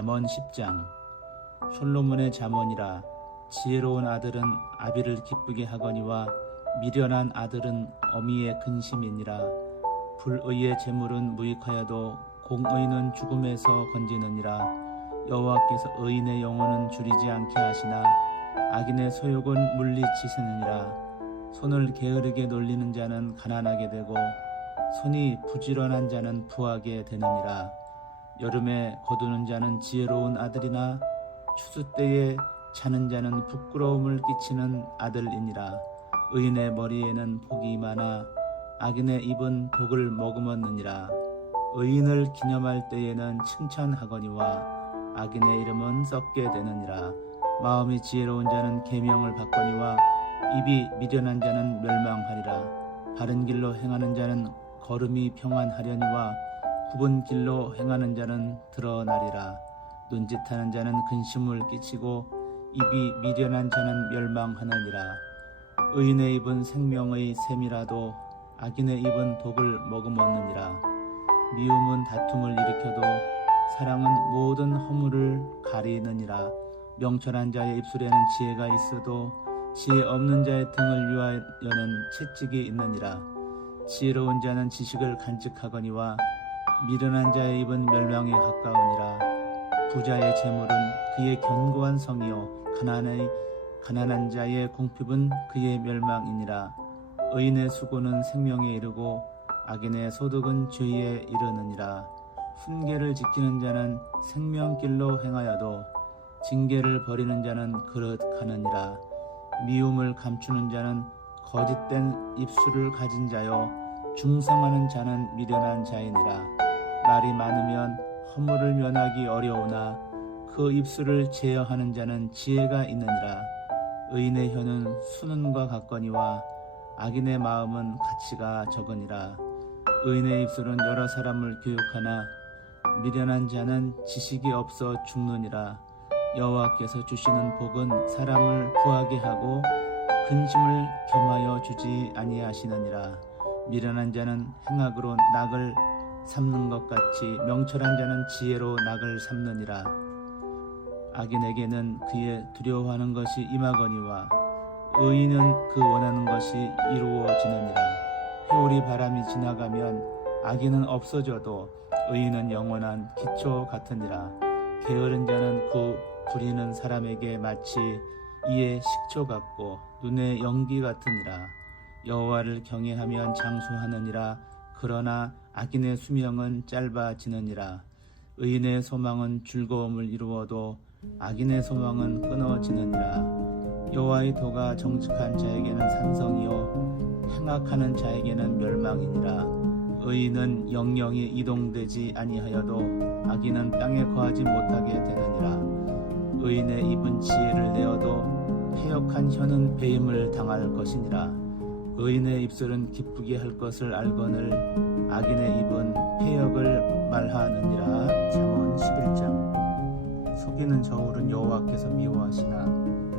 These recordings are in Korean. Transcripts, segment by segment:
잠언 10장. 솔로몬의 잠언이라. 지혜로운 아들은 아비를 기쁘게 하거니와 미련한 아들은 어미의 근심이니라. 불의의 재물은 무익하여도 공의는 죽음에서 건지느니라. 여호와께서 의인의 영혼은 줄이지 않게 하시나 악인의 소욕은 물리치시느니라. 손을 게으르게 놀리는 자는 가난하게 되고 손이 부지런한 자는 부하게 되느니라. 여름에 거두는 자는 지혜로운 아들이나 추수 때에 자는 자는 부끄러움을 끼치는 아들이니라. 의인의 머리에는 복이 많아 악인의 입은 독을 머금었느니라. 의인을 기념할 때에는 칭찬하거니와 악인의 이름은 썩게 되느니라. 마음이 지혜로운 자는 계명을 받거니와 입이 미련한 자는 멸망하리라. 바른 길로 행하는 자는 걸음이 평안하려니와 굽은 길로 행하는 자는 드러나리라. 눈짓하는 자는 근심을 끼치고 입이 미련한 자는 멸망하느니라. 의인의 입은 생명의 샘이라도 악인의 입은 독을 머금었느니라. 미움은 다툼을 일으켜도 사랑은 모든 허물을 가리느니라. 명철한 자의 입술에는 지혜가 있어도 지혜 없는 자의 등을 위하여는 채찍이 있느니라. 지혜로운 자는 지식을 간직하거니와 미련한 자의 입은 멸망에 가까우니라. 부자의 재물은 그의 견고한 성이요 가난한 자의 궁핍은 그의 멸망이니라. 의인의 수고는 생명에 이르고 악인의 소득은 죄에 이르느니라. 훈계를 지키는 자는 생명길로 행하여도 징계를 버리는 자는 그릇 가느니라. 미움을 감추는 자는 거짓된 입술을 가진 자요 중성하는 자는 미련한 자이니라. 말이 많으면 허물을 면하기 어려우나 그 입술을 제어하는 자는 지혜가 있느니라. 의인의 혀는 수는과 같거니와 악인의 마음은 가치가 적으니라. 의인의 입술은 여러 사람을 교육하나 미련한 자는 지식이 없어 죽느니라. 여호와께서 주시는 복은 사람을 부하게 하고 근심을 겸하여 주지 아니하시느니라. 미련한 자는 행악으로 낙을 삼는 것 같이 명철한 자는 지혜로 낙을 삼느니라. 악인에게는 그의 두려워하는 것이 임하거니와 의인은 그 원하는 것이 이루어지느니라. 회오리 바람이 지나가면 악인은 없어져도 의인은 영원한 기초 같으니라. 게으른 자는 그 부리는 사람에게 마치 이의 식초 같고 눈의 연기 같으니라. 여호와를 경외하면 장수하느니라. 그러나 악인의 수명은 짧아지느니라. 의인의 소망은 즐거움을 이루어도 악인의 소망은 끊어지느니라. 여호와의 도가 정직한 자에게는 산성이요 행악하는 자에게는 멸망이니라. 의인은 영영이 이동되지 아니하여도 악인은 땅에 거하지 못하게 되느니라. 의인의 입은 지혜를 내어도 패역한 혀는 배임을 당할 것이니라. 의인의 입술은 기쁘게 할 것을 알거늘 악인의 입은 패역을 말하느니라. 잠언 11장. 속이는 저울은 여호와께서 미워하시나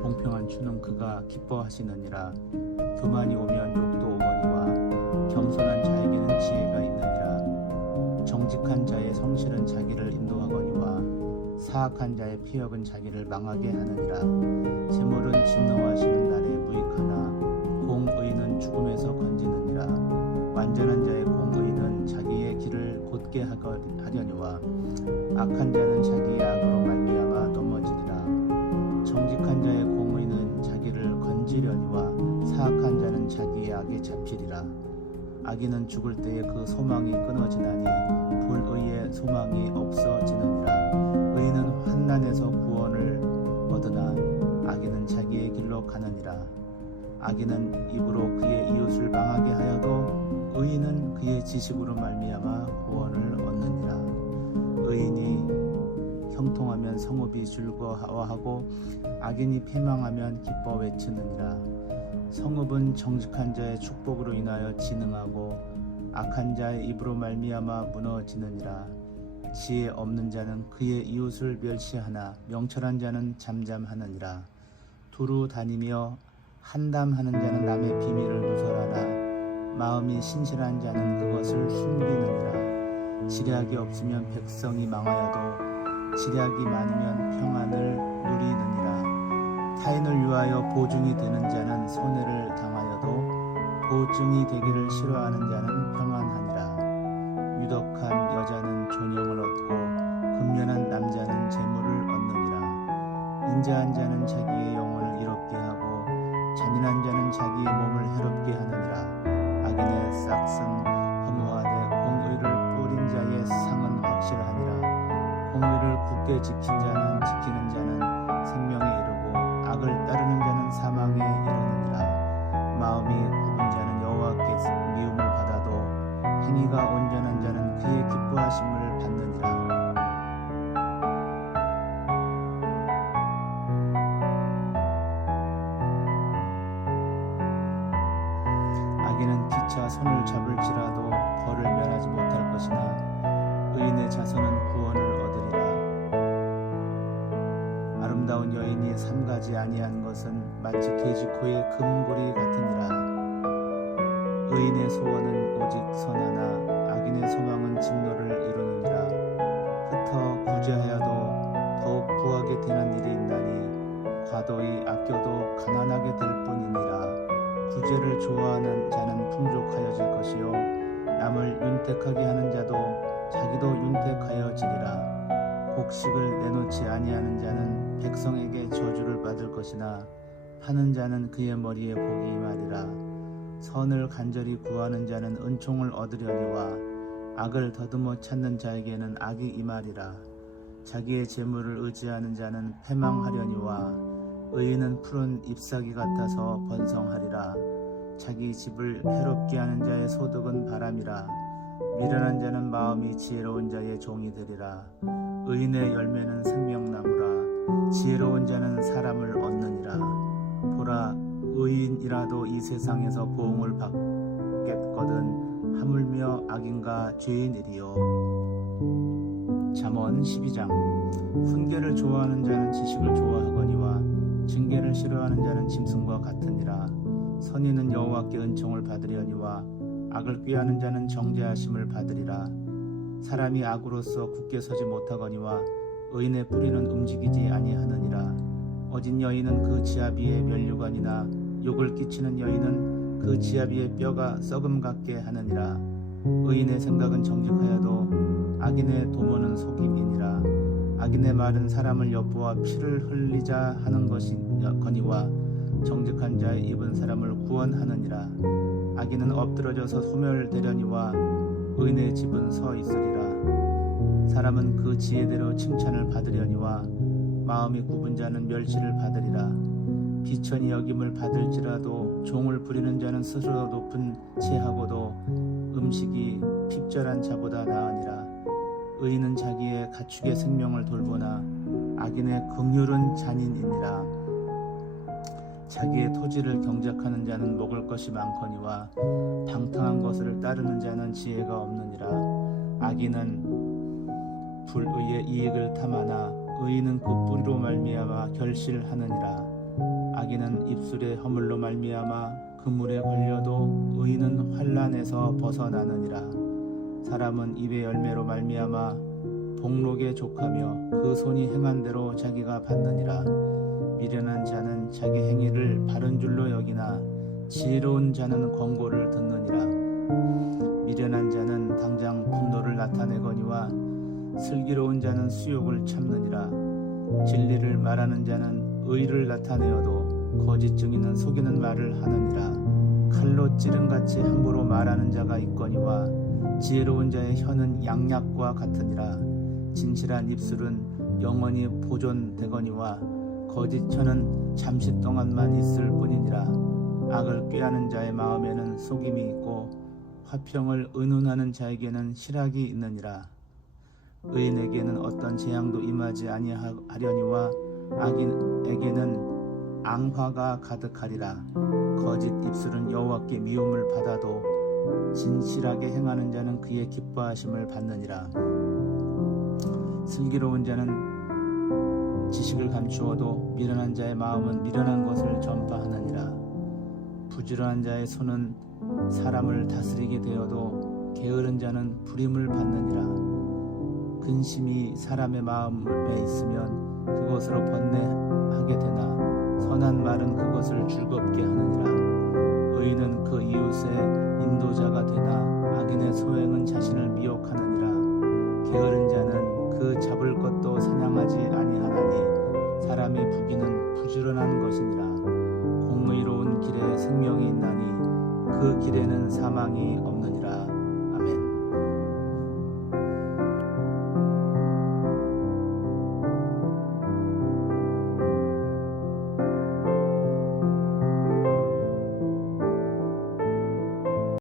공평한 추는 그가 기뻐하시느니라. 교만이 오면 욕도 오거니와 겸손한 자에게는 지혜가 있느니라. 정직한 자의 성실은 자기를 인도하거니와 사악한 자의 피역은 자기를 망하게 하느니라. 재물은 진노하시는 날에 무익하나 공의는 죽음에서 건지느니라. 완전한 자의 공의는 자기의 길을 곧게 하려니와 악한 자는 자기의 악으로 말미암아 넘어지리라. 정직한 자의 공의는 자기를 건지려니와 사악한 자는 자기의 악에 잡히리라. 악인은 죽을 때에 그 소망이 끊어지나니 불의의 소망이 없어지느니라. 의인은 환난에서 구원을 얻으나 악인은 자기의 길로 가느니라. 악인은 입으로 그의 이웃을 망하게 하여도 의인은 그의 지식으로 말미암아 구원을 얻느니라. 의인이 형통하면 성읍이 즐거워하고 악인이 패망하면 기뻐 외치느니라. 성읍은 정직한 자의 축복으로 인하여 진흥하고 악한 자의 입으로 말미암아 무너지느니라. 지혜 없는 자는 그의 이웃을 멸시하나 명철한 자는 잠잠하느니라. 두루 다니며 한담하는 자는 남의 비밀을 누설하나 마음이 신실한 자는 그것을 숨기느니라. 지략이 없으면 백성이 망하여도 지략이 많으면 평안을 누리느니라. 타인을 위하여 보증이 되는 자는 손해를 당하여도 보증이 되기를 싫어하는 자는 평안하니라. 유덕한 여자는 존영을 얻고 근면한 남자는 재물을 얻느니라. 인자한 자는 자기의 영혼을 이롭게 하고 잔인한 자는 자기의 몸을 해롭게 하느니라. 악인의 싹은 허무하되 공의를 뿌린 자의 상은 확실하니라. 공의를 굳게 지킨 자는 지키는 자는 생명에 이르고 악을 따르는 자는 사망에 이르느니라. 마음이 굽은 자는 여호와께 미움을 받아도 행위가 온전한 자는 그의 기뻐하심을 받느니라. 악인은 피차 손을 잡을지라도 벌을 면하지 못할 것이나 의인의 자손은 구원을 얻으리라. 아름다운 여인이 삼가지 아니한 것은 마치 돼지코의 금고리 같으니라. 의인의 소원은 오직 선하나 악인의 소망은 진노를 이루느니라. 흩어 구제하여도 더욱 부하게 되는 일이 있나니 과도히 아껴도 가난하게 될 뿐이니라. 구제를 좋아하는 자는 풍족하여질 것이요 남을 윤택하게 하는 자도 자기도 윤택하여지리라. 곡식을 내놓지 아니하는 자는 백성에게 저주를 받을 것이나 파는 자는 그의 머리에 복이 임하리라. 선을 간절히 구하는 자는 은총을 얻으려니와 악을 더듬어 찾는 자에게는 악이 임하리라. 자기의 재물을 의지하는 자는 패망하려니와 의인은 푸른 잎사귀 같아서 번성하리라. 자기 집을 해롭게 하는 자의 소득은 바람이라. 미련한 자는 마음이 지혜로운 자의 종이 되리라. 의인의 열매는 생명나무라. 지혜로운 자는 사람을 얻느니라. 보라, 의인이라도 이 세상에서 보응을 받겠거든 하물며 악인과 죄인이리요. 잠언 12장. 훈계를 좋아하는 자는 지식을 좋아하거니와 징계를 싫어하는 자는 짐승과 같으니라. 선인은 여호와께 은총을 받으려니와 악을 꾀하는 자는 정죄하심을 받으리라. 사람이 악으로서 굳게 서지 못하거니와 의인의 뿌리는 움직이지 아니하느니라. 어진 여인은 그 지압 위에 면류관이나 욕을 끼치는 여인은 그 지압 위에 뼈가 썩음 같게 하느니라. 의인의 생각은 정직하여도 악인의 도모는 속임이니라. 악인의 말은 사람을 엿보아 피를 흘리자 하는 것이거니와 정직한 자의 입은 사람을 구원하느니라. 악인은 엎드러져서 소멸되려니와 의인의 집은 서 있으리라. 사람은 그 지혜대로 칭찬을 받으려니와 마음이 굽은 자는 멸시를 받으리라. 비천히 여김을 받을지라도 종을 부리는 자는 스스로 높은 채하고도 음식이 핍절한 자보다 나으니라. 의인은 자기의 가축의 생명을 돌보나 악인의 긍휼은 잔인이니라. 자기의 토지를 경작하는 자는 먹을 것이 많거니와 방탕한 것을 따르는 자는 지혜가 없느니라. 악인은 불의의 이익을 탐하나 의인은 그 뿌리로 말미암아 결실하느니라. 악인은 입술의 허물로 말미암아 그물에 걸려도 의인은 환난에서 벗어나느니라. 사람은 입의 열매로 말미암아 복록에 족하며 그 손이 행한 대로 자기가 받느니라. 미련한 자는 자기 행위를 바른 줄로 여기나 지혜로운 자는 권고를 듣느니라. 미련한 자는 당장 분노를 나타내거니와 슬기로운 자는 수욕을 참느니라. 진리를 말하는 자는 의를 나타내어도 거짓 증인은 속이는 말을 하느니라. 칼로 찌른같이 함부로 말하는 자가 있거니와 지혜로운 자의 혀는 양약과 같으니라. 진실한 입술은 영원히 보존되거니와 거짓 혀는 잠시 동안만 있을 뿐이니라. 악을 꾀하는 자의 마음에는 속임이 있고 화평을 의논하는 자에게는 실학이 있느니라. 의인에게는 어떤 재앙도 임하지 아니하려니와 악인에게는 앙화가 가득하리라. 거짓 입술은 여호와께 미움을 받아도 진실하게 행하는 자는 그의 기뻐하심을 받느니라. 슬기로운 자는 지식을 감추어도 미련한 자의 마음은 미련한 것을 전파하느니라. 부지런한 자의 손은 사람을 다스리게 되어도 게으른 자는 불임을 받느니라. 근심이 사람의 마음에 있으면 그것으로 번뇌하게 되나 선한 말은 그것을 즐겁게 하느니라. 의인은 그 이웃의 인도자가 되나 악인의 소행은 자신을 미혹하느니라. 게으른 자는 그 잡을 것도 사냥하지 아니하나니 사람의 부귀는 부지런한 것이니라. 공의로운 길에 생명이 있나니 그 길에는 사망이 없느니라.